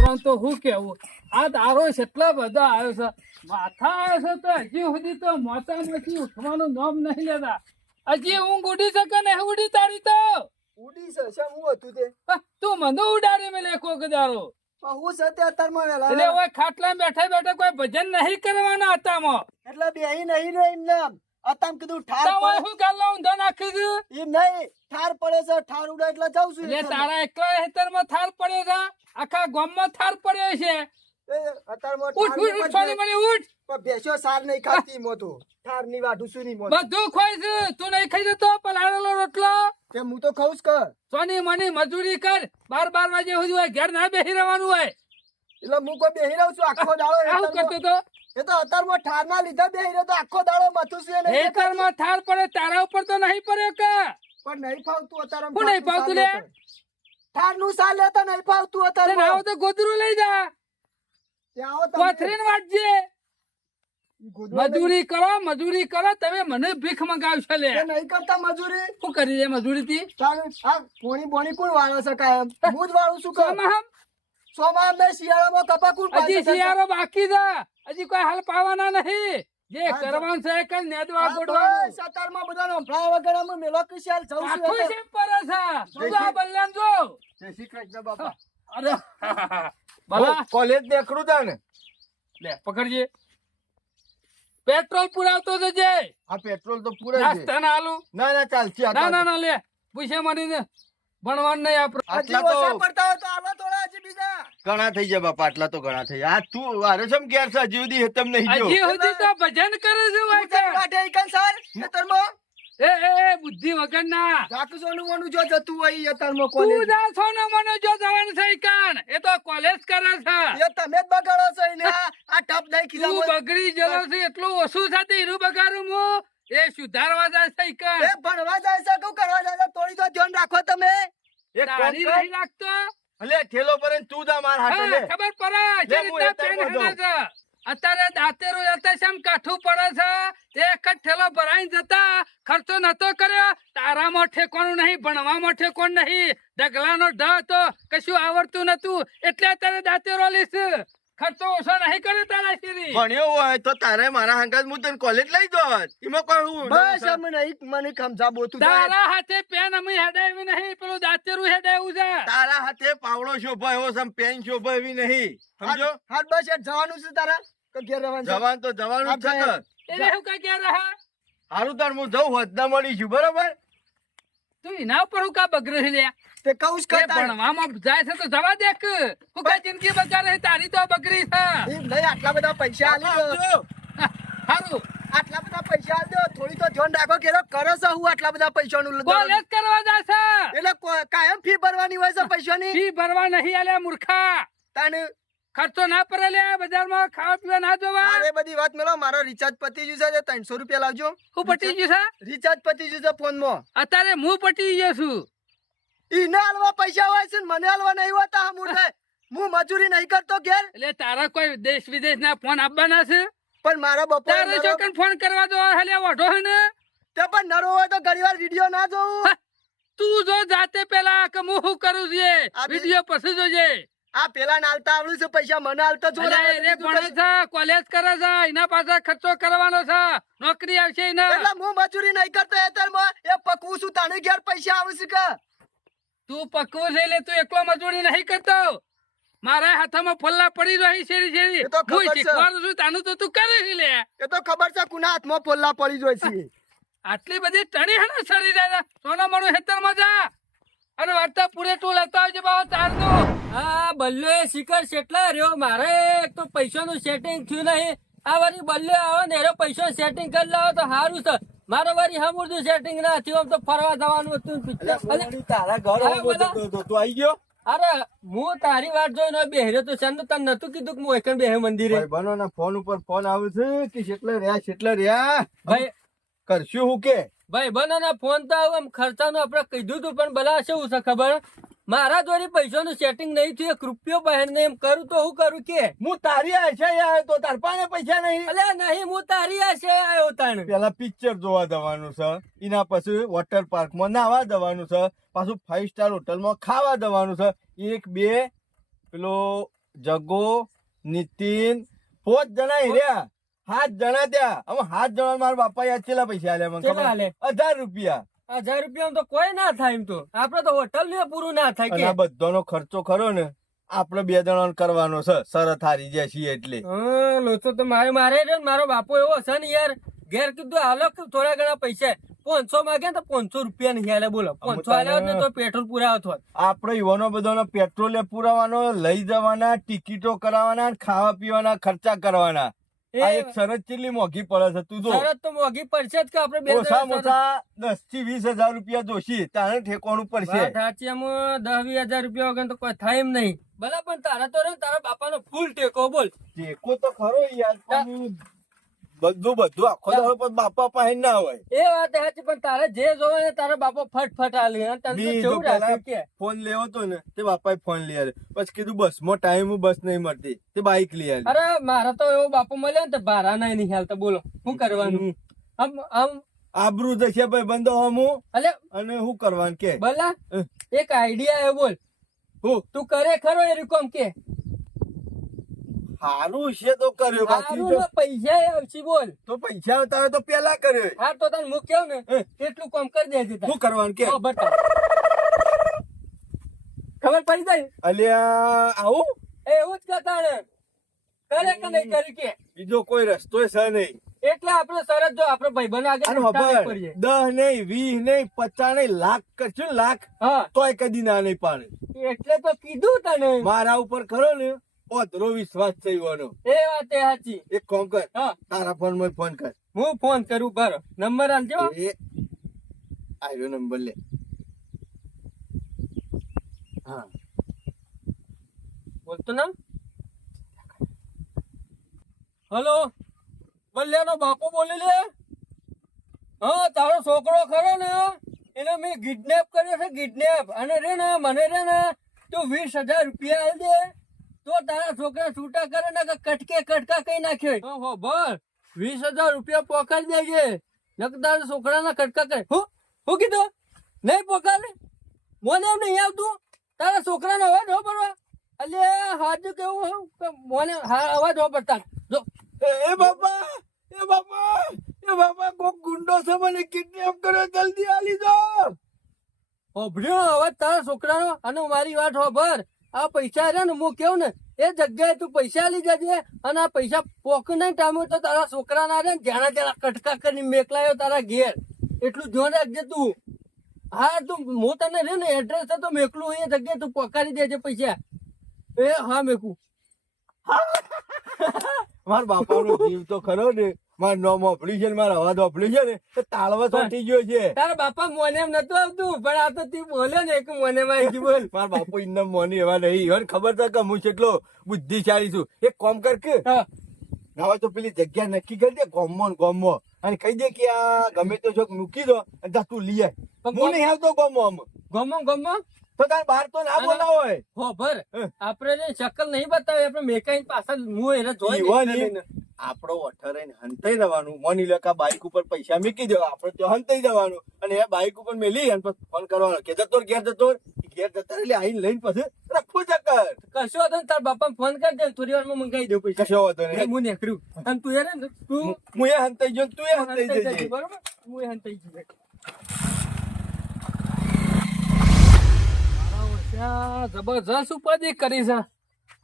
છોકરાને તો શું કેવું આ તારો કેટલા બધા આવ્યો છે માથા આવ્યો છે તો હજી સુધી તો મોટામાંથી ઉઠવાનું નામ નહીં લેતા હજી ઊંઘ ઉડી શકે ને ઉડી તારી તો ઉડી છે શું હતું તે તું મને ઉડાડી મેં લેખો ગદારો હું છે તે અત્યારમાં વેલા એટલે હવે ખાટલા બેઠા બેઠા કોઈ ભજન નહીં કરવાના હતામાં એટલે બેહી નહીં રે એમ નામ અતામ કીધું ઠાર તમે શું ગાલો ઊંધો નાખી દઉં એ નહીં ઠાર પડે છે ઠાર ઉડે એટલે જાઉં છું એટલે તારા એકલા હેતરમાં થાર પડ્યો છે આખા ગામમાં થાર પડ્યો છે અત્યારમાં ઉઠ ઉઠ ઉઠ સોની મને ઉઠ પણ બેસ્યો સાર નહીં ખાતી મોતો ઠાર ની વાઢું છું ની મોતો બધું ખોઈ છે તું નહીં ખાઈ જતો પલાળેલો રોટલો તે હું તો ખાઉં જ કર સોની મની મજૂરી કર 12 વાગે સુધી હોય ઘેર ના બેસી રહેવાનું હોય એટલે હું કોઈ બેહી રહ્યો છું આખો દાડો આવું કરતો તો એ તો અત્યારમાં ઠાર ના લીધા બેહી રહ્યો તો આખો દાડો મથું છે ને હેતરમાં થાર પડે તારા ઉપર તો નહીં પડ્યો કે પણ નહીં ફાવતું અત્યારે હું નહીં ફાવતું લે ઠાર નું સાલ લેતા નહીં ફાવતું અત્યારે આવો તો ગોદરું લઈ જા ત્યાં આવો તમે કોથરીને વાટજે મજૂરી કરો તમે મને ભીખ મંગાવશો લે એ નહીં કરતા મજૂરી શું કરી લે મજૂરી થી આ પોણી બોણી કોણ વાળે છે કાયમ હું જ વાળું છું કામ સોમાં સોમાં મેં શિયાળામાં કપા કોણ પાશે હજી શિયાળો બાકી છે હજી કોઈ હાલ પાવાના નહીં જે કરવાનું છે કે નેદવા ગોડવાનું સતારમાં બધાનો ભ્રા વગરમાં મેલો કે શિયાળ જઉં છું આખું એટલે. શેમ પડે છે તું આ બલ્લાન જો જય શ્રી કૃષ્ણ બાપા અરે બલા કોલેજ દેખડું તા ને લે પકડજે પેટ્રોલ પુરાવતો જજે આ પેટ્રોલ તો પૂરા છે નાસ્તા ના આલુ ના ના ચાલશે ના લે પૂછે મને ભણવાનું નહીં આપણે આટલા તો પડતા હોય તો આલો થોડા હજી બીજા ઘણા થઈ જાય બાપા આટલા તો ઘણા થઈ જાય આ તું અરે સમ ઘેર છે હજી સુધી હેતમ નહીં જો હજી સુધી તો ભજન કરે છે હોય કે કાઢે ઈકન સર ખેતરમાં એ બુદ્ધિ વગર ના રાખું મોનું જો જતું હોય અત્યારમાં તું કોલેજ જા સોનો મને જો જવાનું છે કાન એ તો કોલેજ કરે છે એ તમે જ બગાડો છો એને આ ટપ દઈ તું ખીજામાં બગડી ગયેલો છે એટલું ઓછું સાથે એનું બગાડું હું એ સુધારવા જાય છે કાન એ ભણવા જાય છે કે કરવા જાય છે થોડી તો ધ્યાન રાખો તમે એક કામ તારી કર નહીં લાગતો અલે ઠેલો પર તું જા માર હાથે લે ખબર પડે લે, જે હું રીતના એ તારી પેન માં હેડે છે અત્યારે દાંતેરો જતા છે આમ કાઠું પડે છે એક જ ઠેલો ભરાઈને જતા ખર્ચો નતો કર્યો તારામાં ઠેકોણું નહીં ભણવામાં ઠેકોણ નહીં ઢગલાનો ઢ તો કશું આવડતું નતું એટલે અત્યારે દાંતેરો લીસ ખર્ચો ઓછો નહીં કર્યો તારા શ્રી ભણ્યો હોય તો તારે મારા હંગાત હું તને કોલેજ લઈ જાત એમાં કોઈ હું બસ મને ખમજા બોતું તારા હાથે પેન અમે હેડાવી નહીં પેલું દાંતેરું હેડાવ્યું છે તારા હાથે પાવડો શોભા એવો સમ પેન શોભા એવી નહીં સમજો હાથ બસ યાર જવાનું છે તારા કે ઘેર રહેવાનું છે? જવાન તો જવાનું જ છે કે એટલે હું કઈ ક્યાં રહા હારું તાર હું જઉં હોદના મળીશું બરોબર તું એના ઉપર હું કા બગડી લે તે કહું જ કે કરતા ભણવામાં જાય છે તો જવા દે કે હું કઈ જિંદગી બગાડે તારી તો બગડી છે એમ નહીં આટલા બધા પૈસા આલી દો સારું આટલા બધા પૈસા આલી દો થોડી તો ધ્યાન રાખો કે એનો કરે છે હું આટલા બધા પૈસાનું કોલેજ કરવા જશે એટલે કાયમ ફી ભરવાની હોય છે પૈસાની ફી ભરવા નહીં આલે મૂર્ખા તાને ખર્ચો ના પડે લે બજારમાં ખાવા પીવા ના જોવા અરે બધી વાત મેલો મારો રિચાર્જ પતી ગયું છે 300 રૂપિયા લાવજો હું પટી ગયું છે રિચાર્જ પતી ગયું છે ફોનમાં અત્યારે હું પટી ગયો છું ઈને હાલવા પૈસા હોય છે ને મને હાલવા નહીં હોતા આ મૂર્ખે હું મજૂરી નહીં કરતો ઘેર એટલે તારા કોઈ દેશ વિદેશ ના ફોન આપવાના છે પણ મારા બપોરે તારે છોકરાને ફોન કરવા દો હલે ઓઢો હે ને તે પણ નરો હોય તો ઘણીવાર વિડિયો ના જોઉં તું જો જાતે પેલા કે હું શું કરું છે વિડિયો પછી જોજે આ પેલા નાલતા આવડું છે પૈસા મને હાલતા જો અરે રે ભણે છે કોલેજ કરે છે એના પાસે ખર્ચો કરવાનો છે નોકરી આવશે એને એટલે હું મજૂરી નહીં કરતો એતરમાં એ પકવું છું તાને ઘેર પૈસા આવે છે કે તું પકવો છે એટલે તું એકલો મજૂરી નહીં કરતો મારા હાથમાં ફલ્લા પડી રહી છે એ તો ખબર હું છે. શીખવાડું છું તાનું તો તું કરી લે એ તો ખબર છે કુના હાથમાં પોલ્લા પડી જોઈ છે આટલી બધી ટણી હને સડી જાય સોના મણું હેતરમાં જા અને વાર્તા પૂરે તું લેતા આવજે બાબા ચારનું આ બલ્લો એ શિખર કેટલા રહ્યો મારે એક તો પૈસાનું સેટિંગ થયું નહીં આ વારી બલ્લો આવે ને એનો પૈસો સેટિંગ કરી લાવો તો સારું છે મારો વારી હમુરદું સેટિંગ ના થયું આમ તો ફરવા જવાનું હતું તારા ઘર હા, બોલા. તું આવી ગયો અરે હું તારી વાત જોઈને બેહર્યો તો છે તને નતું કીધું કે હું એકન બેહે મંદિરે ભાઈ બનો ના ફોન ઉપર ફોન આવે છે કે કેટલા રહ્યા ભાઈ કરશું હું કે ભાઈ બના ફોન તો આમ ખર્ચાનું આપણે કીધું હતું પણ બલા શું છે ખબર મારા જોડે પૈસાનું સેટિંગ નહીં થયું 1 રૂપિયો બહેન ને એમ કરું તો હું કરું કે હું તારી આશે આવ્યો તો તાર પાસે પૈસા નહીં અલે નહીં હું તારી આશે આવ્યો તાણ પેલા પિક્ચર જોવા જવાનું છે એના પછી વોટર પાર્ક માં નાવા જવાનું છે પાછું 5 સ્ટાર હોટલ માં ખાવા જવાનું છે 1 2 પેલો જગો નીતિન 5 જણા રહ્યા 7 જણા ત્યાં હવે 7 જણા મારા બાપા યાદ કેટલા પૈસા આલ્યા મને કેટલા ખબર? આલે? 1000 રૂપિયા. 1000 રૂપિયા તો કોઈ ના થાય એમ તો આપડે તો હોટલ ને પૂરું ના થાય અને કે આ બધાનો ખર્ચો ખરો ને આપણે 2 જણાનો કરવાનો છે શરત હારી જાય છીએ એટલે. હા, લોચો તો મારે રહ્યો ને મારો બાપો એવો હશે ને યાર ઘેર કીધું હાલો કે થોડા ઘણા પૈસા 500 માંગે ને તો 500 રૂપિયા નહીં હાલે બોલો 500 હાલે હોત ને તો પેટ્રોલ પુરાવત હોત. આપણે યુવાનો બધાનો પેટ્રોલે પુરાવાનો લઈ જવાના ટિકિટો કરાવવાના ખાવા પીવાના ખર્ચા કરવાના. એ આ એક શરત કેટલી મોંઘી પડે છે તું જો. શરત તો મોંઘી પડશે જ કે આપણે બે ઓછામાં જણા ઓછા 10 થી 20,000 રૂપિયા જોશી તારે ઠેકવાનું પડશે. વાત સાચી, આમાં 10-20,000 રૂપિયા વગર તો કોઈ થાય એમ નહીં. ભલે પણ તારા તો રે ને તારા બાપાનો ફૂલ ટેકો બોલ. ટેકો તો ખરો યાર પણ બધું આખો દાડો પણ બાપા પાસે ના હોય. એ વાત સાચી, પણ તારે જે જોવે ને તારા બાપા ફટફટ આલી અને તને તો બી કેવું જો રાખ્યું કે ફોન લેવો તો ને તે બાપાએ ફોન લઈ આલ્યો. પછી કીધું બસમાં ટાઈમ બસ નહીં મળતી તે બાઈક લઈ આલી. અરે મારા તો એવો બાપો મળ્યો ને તો ભારા નહીં હાલતા બોલો શું કરવાનું. આમ આબરૂ જશે ભાઈ બંધો હમું અલે અને શું કરવાનું કે ભલા એક આઈડિયા આવ્યો બોલ. હું તું કરે ખરો એ રીકોમ કે હારું છે તો કર્યો બાકી હારું તો- ને પૈસા આવશે બોલ. તો પૈસા આવતા હોય તો પેલા કર્યો. હા તો તને હું કેવું ને એટલું કામ કરી દેજે તારે. શું કરવાનું કે હો, બટા. ખબર પડી જાય અલ્યા આવું એવું જ કરતા ને કરે કે નહીં કરી કે બીજો કોઈ રસ્તો છે નહીં. એટલે આપણે સરસ જો આપણે ભાઈબંધ આગળ અને ટાળી ખબર પડીએ. 10 નહીં 20 નહીં 50 નહીં લાખ કરશું લાખ હા તોય કદી ના નહીં પાડે. એટલે તો કીધું તને મારા ઉપર ખરો ને ઓધરો વિશ્વાસ છે યુવાનો. એ વાત એ સાચી. એક કામ કર હા તારા ફોન માં ફોન કર. હું ફોન કરું બરો નંબર આલજો. એ આવ્યો નંબર લે. હા બોલતો ના. હલો બલ્યાનો બાપો બોલી લે. હા તારો છોકરો ખરો ને એને મેં કિડનેપ કર્યો છે કિડનેપ અને રે ને મને રે ને તું 20,000 રૂપિયા આલ દે તો તારા છોકરા છૂટા કરે ને કે કટકે કટકા કઈ નાખ્યો. હો બર 20,000 રૂપિયા પોકાડી દેજે નક તારા છોકરાના કટકા કરે. હું કીધું નહીં પોકાડે મોને એમ નહીં આવતું તારા છોકરાનો અવાજ હો પડવા. અલ્યા હાજુ કેવું હું કે મોને હા અવાજ હો પડતા જો એ બાપા એ બાપા એ બાપા કોક ગુંડો છે મને કિડનેપ કર્યો જલ્દી આલી દો. હોભળ્યો અવાજ તારા છોકરાનો અને મારી વાત હોભર. આ પૈસા રહ્યા ને હું કેવું ને એ જગ્યાએ તું પૈસા લઈ જજે અને આ પૈસા પોક નહીં ટાઈમ તો તારા છોકરા ના રે જાણા જાણા કટકા કરી મેકલાયો તારા ઘેર એટલું ધ્યાન રાખજે તું. હા તું હું તને રે ને એડ્રેસ તો મેકલું એ જગ્યાએ તું પકાડી દેજે પૈસા. એ હા મેકું. મારા બાપાનો જીવ તો ખરો ને મારું નામ ઓપડ્યું છે ને મારો અવાજ ઓપડ્યું છે ને તો તાળવા ચોંટી ગયો છે. તારા બાપા મોને એમ નતું આવતું પણ આ તો તું બોલ્યો ને કે મોને માં આવી ગયું બોલ. મારા બાપુ ઇન્દમ મોની એવા નહીં હવે ખબર છે કે હું કેટલો બુદ્ધિશાળી છું. એક કામ કર કે હા હવે તો પેલી જગ્યા નક્કી કરી દે ગોમમાં અને કહી દે કે આ ગમે તો ચોક મૂકી દો અને જા તું લઈ આય. હું નહીં આવતો ગોમમાં ગમો ગમો તો તાર બહાર તો ના બોલાવો હોય. હો ભર આપડે જે શકલ નહીં બતાવે આપણે મેકાઈ પાછળ હું એને જોઈ ઈવાની આપણો અઠારે હંતાઈ જવાનું મોની લે કે બાઈક ઉપર પૈસા મૂકી દેવા આપણે તો હંતાઈ જવાનું અને એ બાઈક ઉપર મેલી અને પછી ફોન કરવાનો કે જતો ઘેર જતા એટલે આઈને લઈને પછી રખવું ચક્કર. કશો હતો ને તાર બાપા ફોન કરી દે થોડી વાર માં મંગાવી દઉં પૈસા. કશો વાંધો નહીં. હું નીકળ્યું અને તું યાર તું હું એ હંતાઈ ગયો ને તું એ હંતાઈ હંતાઈ જજે. જજે, બરોબર હું એ હંતાઈ જજે. જબરજસ્ત ઉપાધિ કરી છે.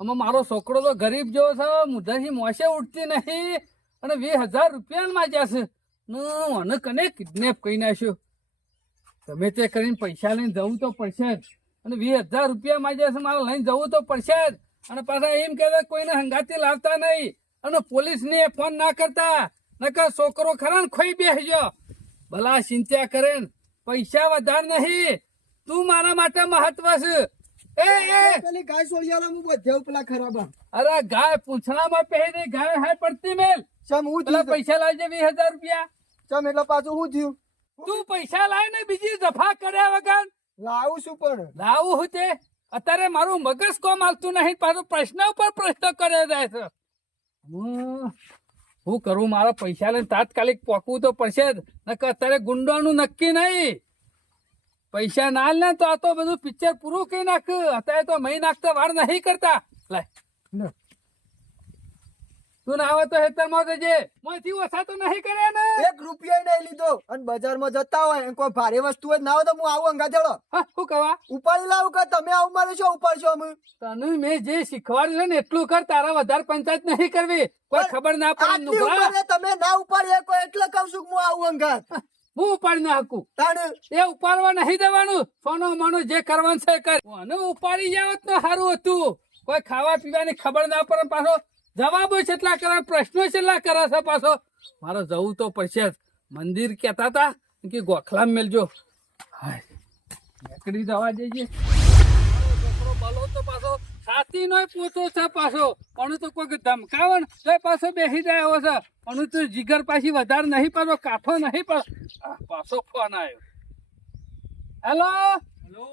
આમાં મારો છોકરો તો ગરીબ જેવો છે મુદ્દાથી મોસે ઉઠતી નહીં અને 20,000 રૂપિયા માંગ્યા છે મને કને કિડનેપ કરી નાખ્યો. ગમે તે કરીને પૈસા લઈને જવું તો પડશે જ અને 20,000 રૂપિયા માંગ્યા છે મારે લઈને જવું તો પડશે જ અને પાછા એમ કે કોઈને હંગાતી લાવતા નહીં અને પોલીસને ફોન ના કરતા નકર છોકરો ખરા ને ખોઈ બેસજો. ભલા ચિંતા કરે ને પૈસા વધારે નહીં તું મારા માટે મહત્વ છે. પેલી ગાય સોળિયાલા હું બધે પેલા ખરાબ અરે ગાય પૂંછડામાં પહેરી ગાય હાય પડતી મેલ ચમ હું પેલા થયું પૈસા લાવજે 20,000 રૂપિયા. ચમ એટલે પાછું હું થયું તું પૈસા લાય ને બીજી દફા કર્યા વગર લાવું છું પણ લાવું હું તે અત્યારે મારું મગજ કોમ આવતું નહીં પાછું પ્રશ્ન ઉપર પ્રશ્ન કરે જાય છે. હું કરું મારા પૈસા લઈને તાત્કાલિક પોકવું તો પડશે જ નકર અત્યારે ગુંડોનું નક્કી નહીં. પૈસા ના લે તો આ તો બધું પિક્ચર પૂરું કઈ નાખ અત્યારે તો મહી નાખતા વાર નહીં કરતા. લાય તું ના આવે તો હેતરમાં જજે મોંથી ઓછા તો નહીં કર્યા ને 1 રૂપિયા નહીં લીધો અને બજારમાં જતા હોય અને કોઈ ભારે વસ્તુ જ ના હોય તો હું આવું અંગા ચડો હા શું કવા ઉપાડી લાવું કે તમે આવું મારે શું ઉપાડશો અમે તને મેં જે શીખવાડ્યું છે ને એટલું કર તારા વધારે પંચાયત નહીં કરવી કોઈ ખબર ના પડે આટલી નુકરા ઉંમરે તમે ના ઉપાડી શકો એટલે કહું છું કે હું આવું અંગા હું ઉપાડી ના શકું તાણ એ ઉપાડવા નહીં દેવાનું સોનો માનો જે કરવાનું છે કર અને ઉપાડી જાવ તો સારું હતું કોઈ ખાવા પીવાની ખબર ના પડે પાછો જવાબો કેટલા કરે પ્રશ્નો કેટલા કરે છે પાછો મારે જવું તો પડશે જ. મંદિર કહેતા હતા કે ગોખલામ મેલજો હાય નીકળી જવા જઈએ છોકરો ભલો તો પાછો છાતી નો પોતો છે પાછો પણ તો કોઈ ધમકાવે ને તો પાછો બેસી જાય એવો છે પણ તો જીગર પાછી વધારે નહીં પાછો કાઠો નહીં પાછો ફોન આવ્યો હેલો હેલો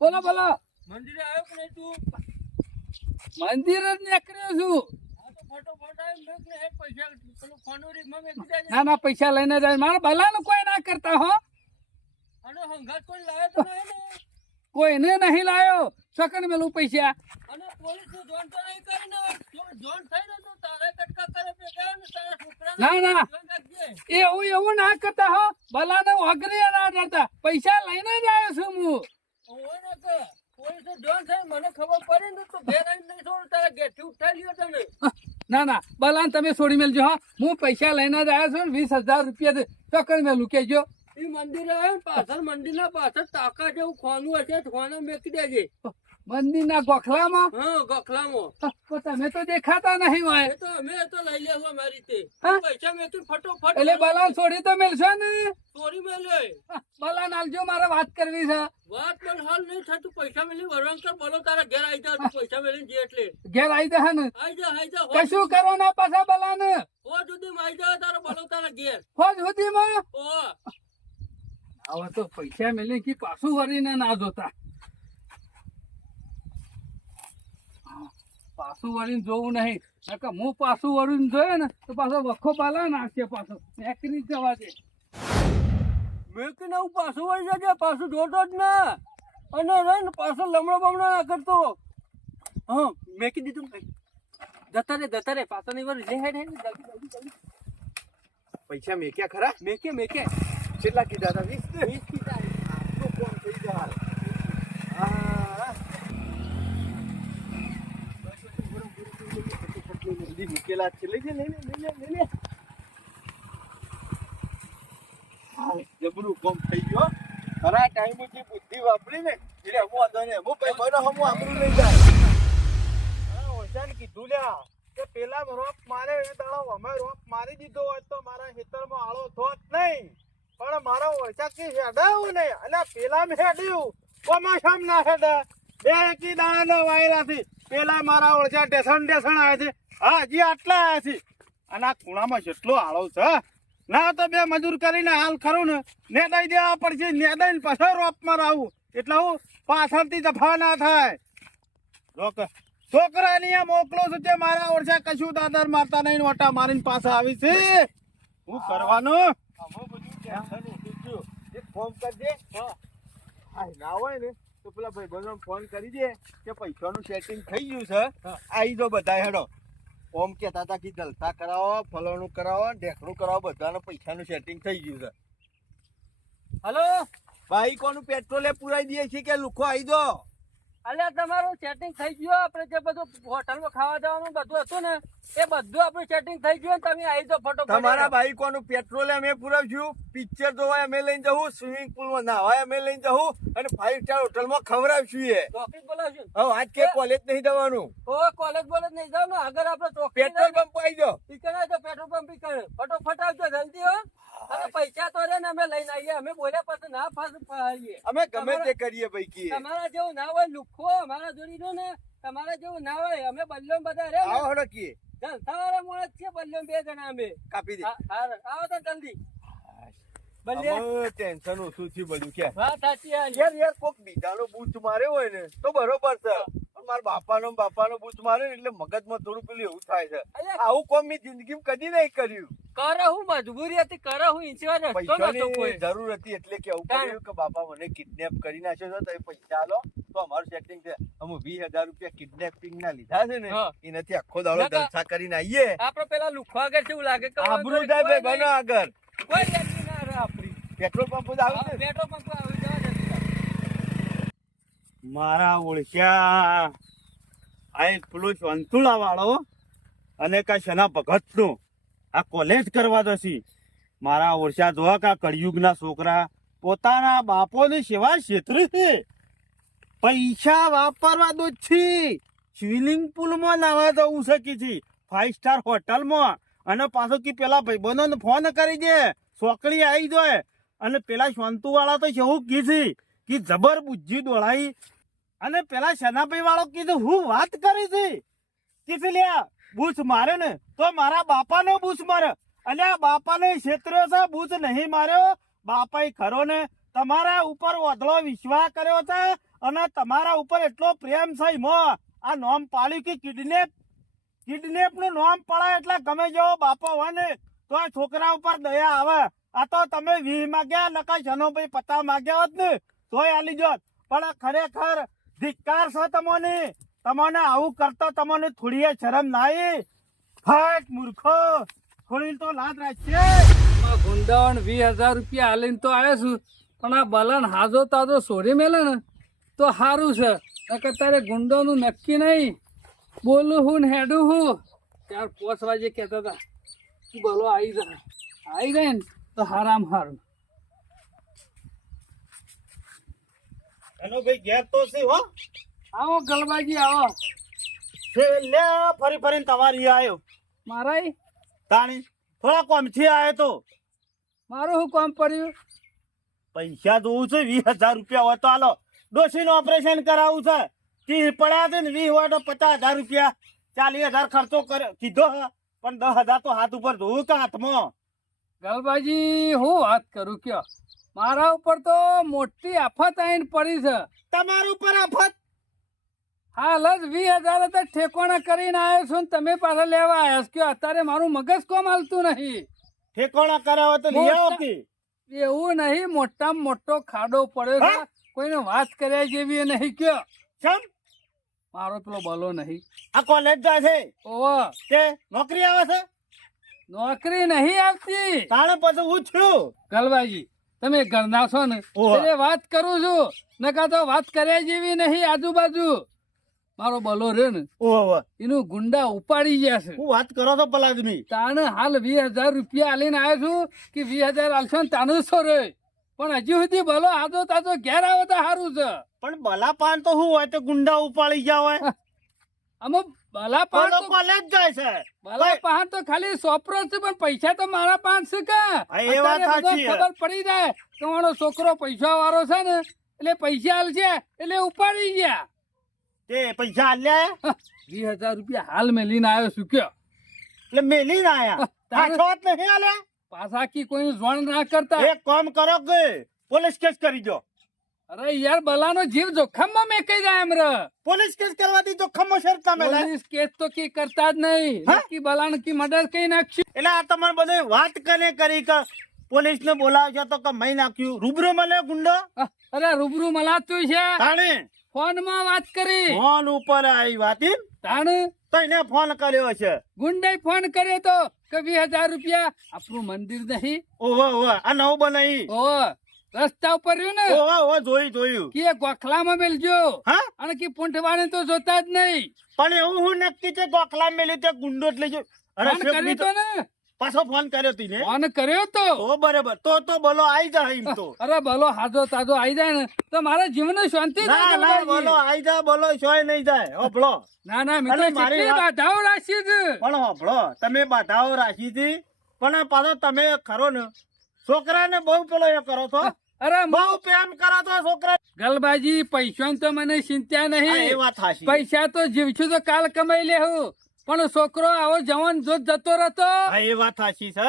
બોલો બોલો મંદિરે આવ્યો કે નહીં તું મંદિર જ નીકળ્યો છું હા તો ફટોફટ આવી મેક ને હેડ પૈસા પેલું ફોનોરી માં મેકી દેજે ના ના પૈસા લઈને જાય મારા ભલાનું કોઈ ના કરતા હો અને હંગાત કોઈ લાવે તો નહીં ને કોઈને નહીં લાયો સકન મેલું પૈસા અને પોલીસ નું જોન તો નહીં કરી ને જો જોન થઈ ને તો તારે કટકા કરે ભેગા ને તારા છોકરા ના ના જોન રાખજે એવું ના કરતા હો ભલાને વગરી ના જતા પૈસા લઈને જ આવ્યો છું હું ઓય ને કે પોલીસ નું જોન થઈ મને ખબર પડી ને તો ઘેર આવીને નહીં છોડ તારા ઘેરથી ઉઠાઈ લ્યો તમે ના ના ભલાને તમે છોડી મેલજો હા હું પૈસા લઈને જ આવ્યો છું 20,000 રૂપિયા સકન મેલું કેજો એ મંદિરે આવ્યો ને પાછળ મંદિરના પાછળ ટાંકા જેવું ખોનું હશે ખોના મેકી દેજે મંદિરના ગોખલામાં હા ગોખલામાં તો તમે તો દેખાતા નહીં હોય એ તો અમે તો લઈ લેવું અમારી રીતે હા? પૈસા મેકી ફટોફટ એટલે ભલાને છોડી તો મેલશો ને ચોરી મેલે ભલાને આલજો મારે વાત કરવી છે વાત પણ હાલ નહીં થતું પૈસા મેલી વરવાન કર બોલો તારા ઘેર આવી જાવ તું પૈસા મેલીને જે એટલે ઘેર આવી જશે ને આઈ જા કશું કરો ના પાછા ભલાને હો સુધી આવી જાવ તારો બોલો તારા ઘેર ફોજ સુધીમાં ઓ હવે તો પૈસા મેલી કે પાછું વળીને ના જોતા પાછું વળીને જોવું નહીં નકર હું પાછું વળીને જોયો ને તો પાછો વખો પાલા નાખશે પાછો એકરી જ જવા દે મેકીને હું પાછું વળી જજે પાછું જોતો જ ના અને રે ને પાછો લમણો બમણો ના કરતો હા મેકી દીધું જતા રે પાછો નહીં વળી લે હેડ જલ્દી પૈસા મેક્યા ખરા મેકે કેટલા કીધા હતા 20 ને 20 કીધા તો કોણ થઈ જાય હા જલ્દી મૂકેલા છે લઈ લે જબરું કોમ થઈ ગયો ખરા ટાઈમે જે બુદ્ધિ વાપરી ને એટલે હું વાંધો ને હું કઈ બનો હમ આમરું લઈ જાય હા ઓછાને કીધું લ્યા કે પેલા રોપ મારે એ દાડો અમે રોપ મારી દીધો હોય તો મારા ખેતરમાં આળો થોત નહીં પણ મારો ઓછા કે હેડાવું ને અને પેલા મેં હેડ્યું કોમાશામ ના હેડા બે એકી દાણા વાયરા થી પેલા મારા ઓછા ટેશન આવ્યા છે હા હજી આટલા આવ્યા છે અને આ ખૂણામાં જેટલો આળો છે ના તો બે મજૂર કરીને હાલ ખરું ને નેદાઈ દેવા પડશે નેદાઈને પાછો રોપમાં આવું એટલે હું પાછળથી દફા ના થાય રોક છોકરાની આ મોકલો છું તે મારા ઓળખા કશું દાદર મારતા નહીં ઓટા મારીને પાછા આવી છે હું કરવાનું એક ફોન કરજે આ ના હોય ને તો પેલા ભાઈ બંધ ફોન કરી દે કે પૈસાનું સેટિંગ થઈ ગયું છે આવી જો બધા હેડો ઓમ કહેતા હતા કે જલસા કરાવો ફલાણું કરાવો ઢેકણું કરાવો બધાને પૈસાનું સેટિંગ થઈ ગયું છે હલો ભાઈ કોનું પેટ્રોલે પુરાઈ દે છે કે લુખો આવી દો અલ્યા તમારું સેટિંગ થઈ ગયું આપણે જે બધું હોટલમાં ખાવા જવાનું બધું હતું ને એ બધું આપણું સેટિંગ થઈ ગયું તમે આવી જાઓ ફટોફટ તમારા ભાઈ કોનું પેટ્રોલ અમે પુરાવ્યું પિક્ચર જોવા અમે લઈને જવું સ્વિમિંગ પુલમાં નાવા અમે લઈને જવું અને 5 સ્ટાર હોટલમાં ખવડાવશું એ ચોકીટ બોલાવશું હવે આજ કે કોલેજ નહીં જવાનું ઓ કોલેજ બોલેજ નહીં જાવ ને આગળ આપણે ચોકીટ પેટ્રોલ પંપ આવી જાઓ પીકર આવજો પેટ્રોલ પંપ પીકર ફટોફટ આવજો જલ્દી હો અને પૈસા તો રે ને અમે લઈને આવીએ અમે બોલ્યા પછી ના ફાડીએ અમે ગમે તે કરીએ પૈકી તમારા જેવું ના હોય લુખો અમારા જોડી નો ને તમારા જેવું ના હોય અમે બલ્લો બધા રે આવો હડકીએ જલસાવાળા માણસ છે બલ્લો 2 જણા અમે કાપી દે આવો તો જલ્દી અમે ટેન્શન ઓછું થયું બધું કે વાત સાચી યાર કોક બીજાનો બૂચ માર્યો હોય ને તો બરોબર છે પણ મારા બાપાનો બૂચ માર્યો ને એટલે મગજમાં થોડું પેલું એવું થાય છે આવું કોમ મેં જિંદગીમાં કદી નહીં કર્યું કરે હું મજબૂરી હતી કરે હું ઇન્શ્યોરન્સ રસ્તો નતો પૈસાની કોઈ જરૂર હતી એટલે કેવું પડ્યું કે બાપા મને કિડનેપ કરી નાખ્યો છે તો એ પૈસા આલો તો અમારું સેટિંગ છે. અમે 20,000 રૂપિયા કિડનેપિંગ ના લીધા છે ને હા. એનાથી આખો દાડો નકા. જલસા કરીને આવીએ. આપડે પેલા લુખવા આગળ કેવું લાગે કે આબરૂ જાય ભાઈ બનો આગળ. કોઈ જતી ના રહે આપડી. પેટ્રોલ પંપ જ આવે છે. પેટ્રોલ પંપ આવી જવા જતી. મારા ઓળખ્યા આ એક પેલો સંતુલા વાળો અને કા શના ભગત નું આ કોલેજ કરવા દસી. મારા ઓળખ્યા જોવા કા કળિયુગના છોકરા પોતાના બાપોની સેવા ક્ષેત્રે છે. પૈસા વાપરવા દો છી. સ્વિમિંગ પુલમાં નાવા જવું છે કે 5 સ્ટાર હોટલમાં અને પાછો કે પેલા ભાઈબંધોને ફોન કરી દે છોકરી આવી જાય. અને પેલા શાંતુ વાળા તો એવું કીધી કે જબર બુદ્ધિ દોડાઈ. અને પેલા શનાભાઈ વાળો કીધું હું વાત કરી હતી કીધું લ્યા બૂચ મારે ને તો મારા બાપાનો બૂચ મારે. અલ્યા બાપાને ક્ષેત્ર છે બૂચ નહીં માર્યો. બાપાએ ખરો ને તમારા ઉપર વધળો વિશ્વાસ કર્યો છે અને તમારા ઉપર એટલો પ્રેમ છે એમાં આ નામ પાડ્યું કે કિડનેપ નું નામ પડાય એટલે ગમે જેવો બાપો હોય ને તો આ છોકરા ઉપર દયા આવે. આ તો તમે 20 માગ્યા નકા શનોભાઈ 50 માગ્યા હોત ને તોય આલી જોત. પણ આ ખરેખર ધિક્કાર છે તમને આવું કરતો તમને થોડી શરમ નાઈ. ફાટ મૂર્ખો થોડી તો લાજ રાખશે. ગુંડાવણ 20,000 રૂપિયા હાલીને તો આવ્યો છું પણ આ બલન હાજો તાજો છોડી મેલે ને તો સારું છે. નકર તારે ગુંડોનું નક્કી નહીં. બોલું હું ને હેડું હું 4-5 વાગે કહેતા હતા બોલો આવી જાય ને તો હારામ હારું. એનો ભાઈ ઘેર તો છે હો. આવો ગલબાજી આવો. છેલ્લે ફરીને તમારી આવ્યો મારા તાણી થોડા કોમથી આવ્યો તો મારું શું કામ પડ્યું? પૈસા જોવું છે 20,000 રૂપિયા હોય તો હાલો. ડોશીનું ઓપરેશન કરાવવું છે 30 પડ્યા છે ને 20 હોય તો 50,000 રૂપિયા 40,000 ખર્ચો કીધો હે. પણ 10,000 તો હાથ ઉપર જોવું કે હાથમાં. ગલબાજી હું વાત કરું કયો મારા ઉપર તો મોટી આફત આવીને પડી છે. તમારા ઉપર આફત હાલ જ 20,000 તો ઠેકોણા કરીને આવ્યો છું ને તમે પાછા લેવા આવ્યા છો. કયો અત્યારે મારું મગજ કોમ હાલતું નહીં. ઠેકોણા કરાવો તો લઈ આવો કે. એવું નહીં મોટામાં મોટો ખાડો પડ્યો છે હા? કોઈને વાત કર્યા જેવી એ નહીં કયો. ચમ મારો પેલો બલો નહીં. આ કોલેજ જાય છે ઓહો કે નોકરી આવે છે નોકરી નહીં આવતી. તાણે પછી હું છું. ગલબાજી તમે ઘરના છો ને ઓહો. એટલે વાત કરું છું નકા તો વાત કર્યા જેવી નહીં. આજુબાજુ મારો બલો રે ને ઓહો એનું ગુંડા ઉપાડી ગયા છે. હું વાત કરો તો પેલા આદમી તાણે હાલ 20,000 રૂપિયા આલીને આવ્યો છું કે 20,000 આલશો ને તાણે છો રે. પણ હજી સુધી ભલો આજો તાજો ઘેર આવે તો સારું છે. પણ બલા પાન તો શું હોય તો ગુંડા ઉપાડી ગયા હોય. અમે ભલા પાન બધો તો કોલેજ જાય છે. ભલા પાન તો ખાલી સોપરો છે પણ પૈસા તો મારા પાન છે કા. હા, એ વાત અત્યારે બધો સાચી છે. ખબર પડી જાય કે મારો છોકરો પૈસા વાળો છે ને એટલે પૈસા આલશે એટલે ઉપાડી ગયા. તે પૈસા આલ્યા 20,000 રૂપિયા હાલ મેં લઈને આવ્યો છું કયો. એટલે મેલી ના આયા. તારે- પાછો જ નહીં આલ્યા. પાછા કી કોઈ જોણ ના કરતા. એક કામ કરો કે પોલીસ કેસ કરી દો. અરે યાર બલાનો જીવ જોખમમાં મેં કઈ જાય એમ રે. પોલીસ કેસ કરવાથી તો ખમો શેર તમે લે. પોલીસ કેસ તો કી કરતા જ નહીં. હા? નક્કી બલાન કી મર્ડર કઈ નાખ્યું. એટલે આ તમારે બધે વાત કરી કે પોલીસ ને બોલાવજો તો કે મહી નાખ્યું. રૂબરૂ મળે ગુંડો અરે રૂબરૂ મલાતું છે. તાણે ફોન માં વાત કરી. ફોન ઉપર આવી વાત એમ? તાણે તો એને ફોન કર્યો છે. ગુંડાઈ ફોન કર્યો તો કે 20,000 રૂપિયા આપણું મંદિર નહીં. ઓહો ઓહો આ નવું બનાવી. ઓ રસ્તા ઉપર રહ્યું ને ઓહો ઓહો જોયું કે ગોખલામાં મેલજો હા અને કે પૂંઠવાને તો જોતા જ નહીં. પણ એવું હું નક્કી છે ગોખલા મેલી તે ગુંડો જ લઈ ગયો. અરે ફોન કર્યો શેફની તો તો- ને પાછો ફોન કર્યો તીને. ફોન કર્યો તો ઓ બરાબર તો બોલો આઈ જા એમ તો. અરે બોલો હાજો તાજો આવી જાય ને તો મારા જીવન શાંતિ ના થાય ના ગલબાજી. બોલો આઈ જા બોલો શોય નહીં જાય. હોભળો ના મેં તો અરે મારી કેટલી વાત- બાધાઓ રાખી છે. પણ હોભળો તમે બાધાઓ રાખી હતી પણ પાછો તમે ખરો ને છોકરાને બહુ પેલો એ કરો છો. અરે બહુ પ્રેમ કરો છો છોકરા. ગલબાજી પૈસા તો મને ચિંતા હા, એ નહીં. વાત હાચી. પૈસા તો જીવશું તો કાલ કમાઈ લેવું પણ છોકરો આવો જવાન જો જતો રહેતો. હા, એ વાત સાચી છે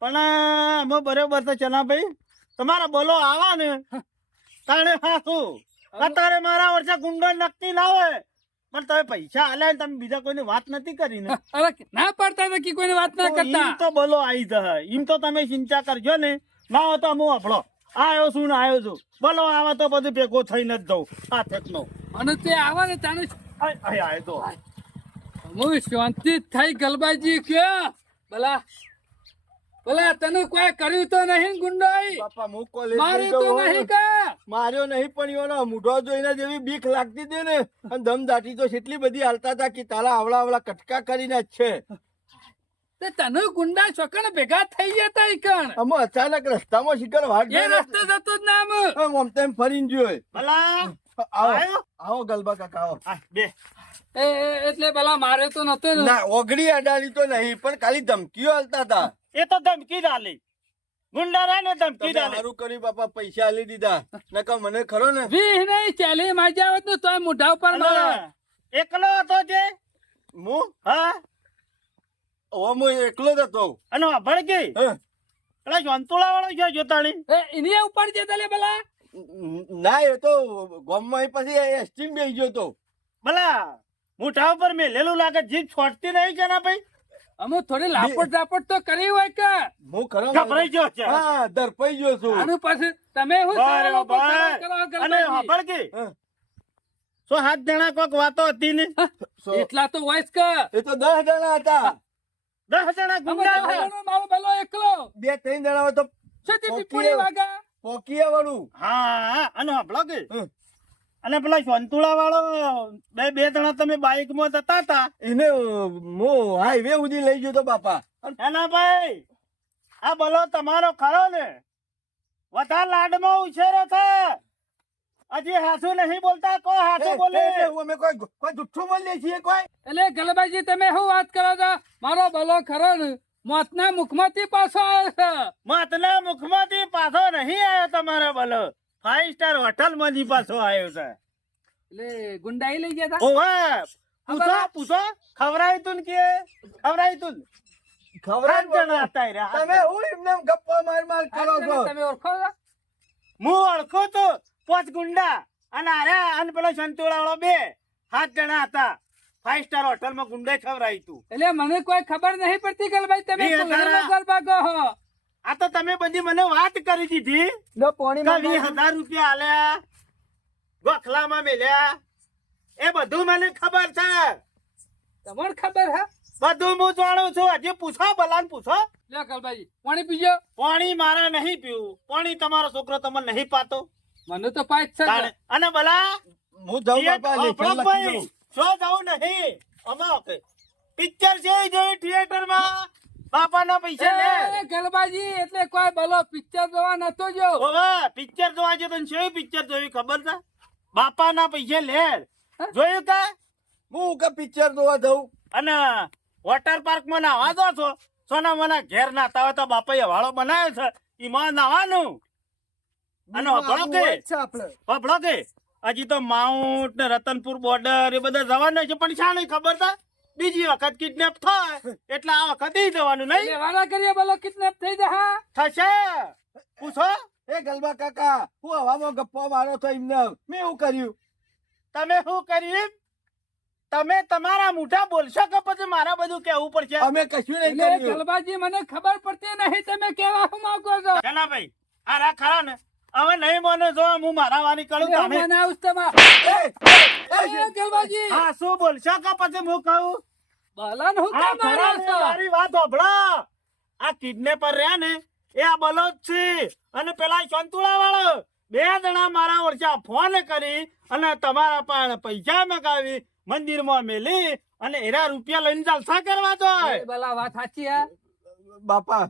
પણ અમે બરોબર છે ચનાભાઈ તમારા બોલો આવા ને તાણે હાસું. અત્યારે મારા વર્ષે ગુંડો નક્કી ના હોય પણ તમે પૈસા આલ્યા ને તમે બીજા કોઈને વાત નથી કરી ને અરે ના પાડતા હતા કે કોઈને વાત ના તો કરતા. ઈમ તો બોલો આવી જાય. ઈમ તો તમે ચિંતા કરજો ને ના હોય તો અમુ આપણો આયો છું ને આયો છું. બોલો આવા તો બધું ભેગો થઈને જ જઉં આ ઠેકનો. અને તે આવે ને તાને આયો તો હું શાંતિ થઈ ગલબાજી કે ભલા ભલા તને કોઈ કર્યું તો નહીં ગુંડાઈ બાપા હું કોલેજ મારે તો નહીં કા માર્યો નહીં પણ એનો મૂઢો જોઈને જેવી બીક લાગતી હતી ને અને દમદાટી તો એટલી બધી હાલતા હતા કે તારા આવડા કટકા કરીને જ છે. તે તને ગુંડા છોકરા ભેગા થઈ જતા ઈ કણ અમે અચાનક રસ્તામાં શિખર વાટ એ રસ્તે જતો જ નામ આમ તેમ ફરીને જોયો. ભલા આવો આયો? આવો ગલબા કાકા આવો. આ બે એટલે ભલા મારે તો નતો ને ના ઓગળી અડાડી તો નહીં પણ ખાલી ધમકીઓ હાલતા હતા. એ તો ધમકી ડાલી ગુંડા રહ્યા ને ધમકી તમે ડાલી. સારું કર્યું બાપા, પૈસા આલી દીધા નકર મને ખરો ને વી નહીં ચાલી માજી આવત ને તોય મોઢા ઉપર મારે અને એકલો હતો જે હું હા હું એકલો જ હતો. અને વાપર કે હે? પેલા જોંતુળા વાળો ગયો જોતાણી એની ઉપર જતા લે ભલા ના એ તો ગામમાં પછી એસટી બેસી ગયો તો. ભલા મોઢા ઉપર મેલેલું લાગે જીભ છોડતી નહીં કે ના ભાઈ અમે થોડી લાપટ ઝાપટ તો કરી હોય કે હું ખરો ગભરાઈ ગયો છે હા ધરપાઈ ગયો છું. આનું પછી તમે શું સારા ઉપર સારા કરો બરાબર અને ગલબાજી? વાપર કે હા. 7 જણા કોક વાતો હતી ને એટલા તો વોઇસ કે એ તો 10 જણા હતા. 10 જણા અમે ગુંડા તો હતા. ભલાનો મારો ભલો એકલો 2-3 જણા હોય તો શું તે પીપળી વાગા પોકીયા વાળું. હા અને વાપરો કે હમ. અને પેલા સંતુળા વાળો બે જણા તમે બાઈક માં જતા હતા એને હું હાઈવે સુધી લઈ ગયો તો બાપા. એના ભાઈ આ બોલો તમારો ખરો ને વધારે લાડમાં ઉછેરો છે હજી હાસુ નહીં બોલતા કોઈ હાસુ બોલે અમે કોઈ જુઠ્ઠું બોલીએ છીએ કોઈ. એટલે ગલબાજી તમે શું વાત કરો છો મારો ભલો ખરો ને મોતના મુખમાંથી પાછો આવ્યો છે મતના મુખમાંથી પાછો નહીં આવ્યો તમારો બોલો 5 સ્ટાર હોટલ માંથી પાછો આવ્યો છે એટલે ગુંડાઈ લઈ ગયા હતા ઓવે પૂછો ખવરાય તું કે ખવરાય તું ખવડાવ જણા હતા રે. તમે હું એમને આમ ગપ્પા માર કરો છો. તમે ઓળખો છો? હું ઓળખું તો 5 ગુંડા અને અરે અને પેલો સંતુળા વાળો 7 જણા હતા 5 સ્ટાર હોટલ માં ગુંડા ખવરાય તું એટલે મને કોઈ ખબર નહીં પડતી ગલબાઈ તમે વી હજાર. કોલેજમાં ગરબા કહો આ તો તમે બધી મને વાત કરી દીધી લો પોણી કે 20,000 રૂપિયા આલ્યા ગોખલામાં મેલ્યા એ બધું મને ખબર છે તમને ખબર હા બધું હું જાણું છું હજી પૂછો ભલાન પૂછો લે ગલબાજી પાણી પીજો પાણી મારે નહીં પીવું પાણી તમારો છોકરો તમને નહીં પાતો મને તો પાય જ છે તાણે. અને ભલા હું જાઉં બાપા લેખન લખી દઉં. શું જવું નહીં અમારે પિક્ચર છે એ જોયું થિયેટરમાં બાપાના પૈસા લે એ ગલબાજી એટલે કોઈ ભલો પિક્ચર જોવા નતો જો ઓવે પિક્ચર જોવા જતો ને શું પિક્ચર જોયું ખબર છે બાપાના પૈસા લે જોયું કે હું કે પિક્ચર જોવા જઉં. અને વોટર પાર્ક માં નાવા દો છો સોના મના ઘેર નાતા હોય તો બાપાએ વાળો બનાવ્યો છે એમાં નાવાનું અને હભળો કે છે આપણે હભળો કે હજી તો માઉન્ટ ને રતનપુર બોર્ડર એ બધા જવાનું છે પણ શા નહીં ખબર છે બીજી વખત કિડનેપ થાય એટલે આ વખત ઈ જવાનું નહીં લેવાના કરીએ ભલો કિડનેપ થઈ જા થશે પૂછો એ ગલબા કાકા હું હવામાં ગપ્પા મારો તો એમને મેં એવું કર્યું. તમે શું કર્યું તમે તમારા મોઢા બોલશો કે પછી મારા બધું કેવું પડશે અમે કશું નહીં એટલે કર્યું. ગલબાજી મને ખબર પડતી નહીં તમે કેવા શું માંગો છો ના ભાઈ આ રા ખરા ને હવે નહીં મને જો હું મારા વારી કરું હું તમે મનાવું છું એ ગલબાજી હા શું બોલશો કે પછી હું કહું ભલાન હું આ કામ ખરા મારો ને છો મારી વાત હોભળો આ કિડનેપર રહ્યા ને એ આ બલોદ છે અને પેલા સંતુળા વાળો 2 જણા મારા ઓળખ્યા ફોન કરી અને તમારા પણ પૈસા મગાવી મંદિરમાં મેલી અને એના રૂપિયા લઈને જલસા કરવા દો એ ભલા વાત સાચી હે બાપા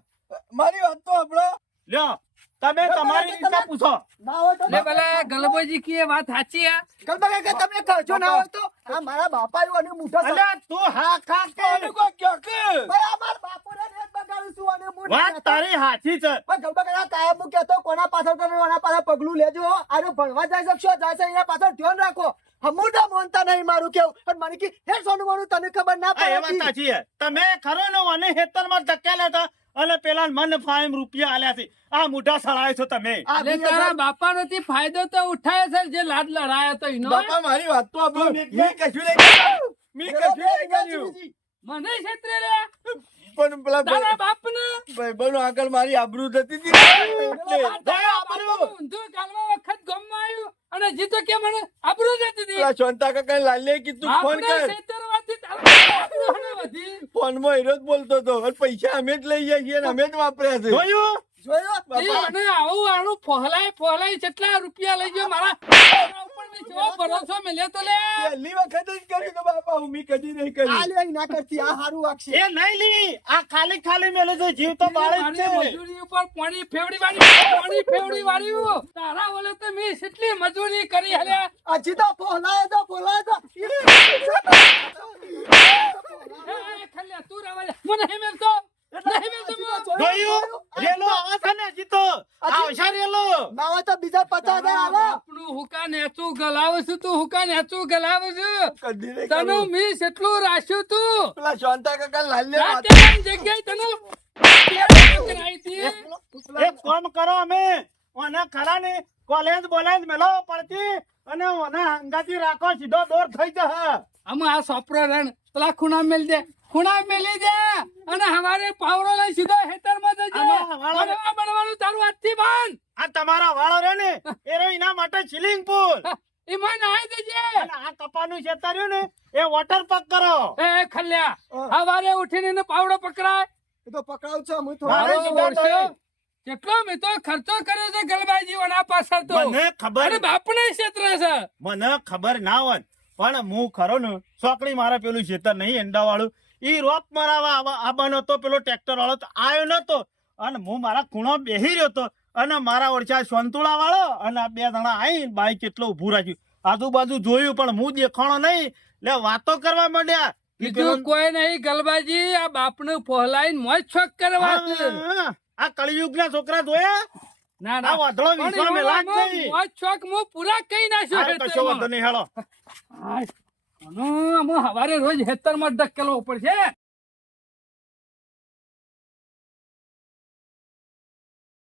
મારી વાત તો હંભળો. લ્યો તમે તમારી રીતે પૂછો ના હોય તો લે ભલા ગલબાજી કી વાત સાચી હે ગલબા કાકા તમે કહેજો ના હોય તો આ મારા બાપા આવ્યો અને મોઢા અલ્યા તું હા ખા કે આનું કોઈ ક્યાં કે? ભાઈ આ મારા બાપુને રેત બગાડું છું અને હું નહીં વાત કહેતો. તારી હાચી છે પણ ગલબા કાકા કાયમ હું કહેતો કોના પાછળ તમે કોના પાછળ પગલું લેજો આનો ભણવા જાય છે શું જાય છે એના પાછળ ધ્યાન રાખો હમુડા મોનતા નહીં મારું કેવું પણ મને કે હે સોનું મારું તને ખબર ના આ એ વાત પડે સાચી છે તમે ખરો ને અને હેતરમાં ધકેલા હતા અને પેલા મન ફાઈમ રૂપિયા આલ્યા છે આ મોઢા સળાય છો તમે એટલે તારા બાપા નથી ફાયદો તો ઉઠાયો છે જે લાડ લડાયો તો એનો બાપા મારી વાત તો હંભળો. મેં કશું નહીં કર્યું. મેં કશું નહીં કર્યું. મને ક્ષેત્રે લે પણ પેલા તારા બાપને ભાઈબંધો આગળ મારી આબરૂ જતી હતી એટલે. તારા બાપનું ઊંધું ગાલવા વખત ગામમાં આવ્યું અને જીતો કે મને આબરૂ જતી હતી. પેલા શાંતા કાકા લાલે કીધું ફોન આપણે કર. છેતરવાથી તારા આબરૂ હને વધી. ફોનમાં હીરો જ બોલતો હતો અને પૈસા અમે જ લઈ જઈએ છીએ અને અમે જ વાપર્યા છે. જોયું જોયો એ મને આવું ફોહલાય કેટલા રૂપિયા લઈ ગયો મારા ઉપર મેં કેવો ભરોસો મેલ્યો તો લે. પહેલી વખત જ કર્યું તો બાપા હું કદી નહીં કર્યું. આ લે ના કરતી આ હારું વાગશે એ નહીં લી આ ખાલી ખાલી મેલે છે જીવ તો બાળે જ મારી છે મજૂરી ઉપર પાણી ફેવડી વાળ્યું તારા ઓલે તો મેં કેટલી મજૂરી કરી હલ્યા. હજી તો ફોલાય તો ખલ્યા તું રહેવા દે. મને નહીં મેલતો હું. જોયું રેલો આવે છે ને હજી તો આવશે રેલો માવા તો બીજા 50,000 આલો આપણું હુકા નેચું ગલાવું છું તું હુકા નેચું ગલાવું છું. કદી નહીં તને કર્યું. મીસ એટલું રાખ્યું તું પેલા શાંતા કાકા લાલે રાતેની જગ્યાએ તને કરાઈ હતી. એક કામ કરો અમે ઓને ખરા ને કોલેજ બોલેજ મેલો પડતી અને ઓને હંગાતી રાખો સીધો દોર થઈ જશે આમાં આ સોપરો રણ પેલા ખૂણા મેલી દે અને હવારે પાવડો લઈ સીધો હેતરમાં જજે. આમાં વાળો- બનવા બનવાનું તારું આજથી બંધ. આ તમારા વાળો રે ને એ રહ્યો એના માટે સ્વિમિંગ પુલ એમાં નાહી દેજે. અને આ કપાનું ખેતર રહ્યું ને એ વોટર પાર્ક કરો એ ખલ્યા હવારે ઉઠીને એને પાવડો પકડાય. એ તો પકડાવ છો હું મારે મારો સીધા ઓળખ્યો. થયો. કેટલો મેં તો ખર્ચો કર્યો છે ગલબાજી ઓના પાછળ તો મને ખબર અને બાપને ક્ષેત્ર છે. મને ખબર ના હોત પણ હું ખરો ને સોકડી મારે પેલું ખેતર નહીં એંડા વાળું ઈ રોપ મરાવા આવવાનો તો પેલો ટ્રેક્ટર વાળો તો આવ્યો નતો અને હું મારા ખૂણો બેહી રહ્યો તો અને મારા ઓળખ્યા સોંતુળા વાળો અને આ બે જણા આઈ બાઈક કેટલો ઉભું રાખ્યું આજુબાજુ જોયું પણ હું દેખાણો નહીં લે વાતો કરવા માંડ્યા બીજું કોઈ નહીં ગલબાજી આ બાપને પહોલાઈને મોજ છોક કરવા છે. હા, આ કળિયુગ ના છોકરા જોયા ના આ વાંધળો પણ વિશ્વા મેલા જ એવામાં નહીં. મોજ છોક હું પૂરા કઈ નાખ્યો હા, કશો હેતરમાં. વાંધો નહીં હેળો હાય, આનો આમાં હવારે રોજ હેતરમાં ધકેલવો પડશે.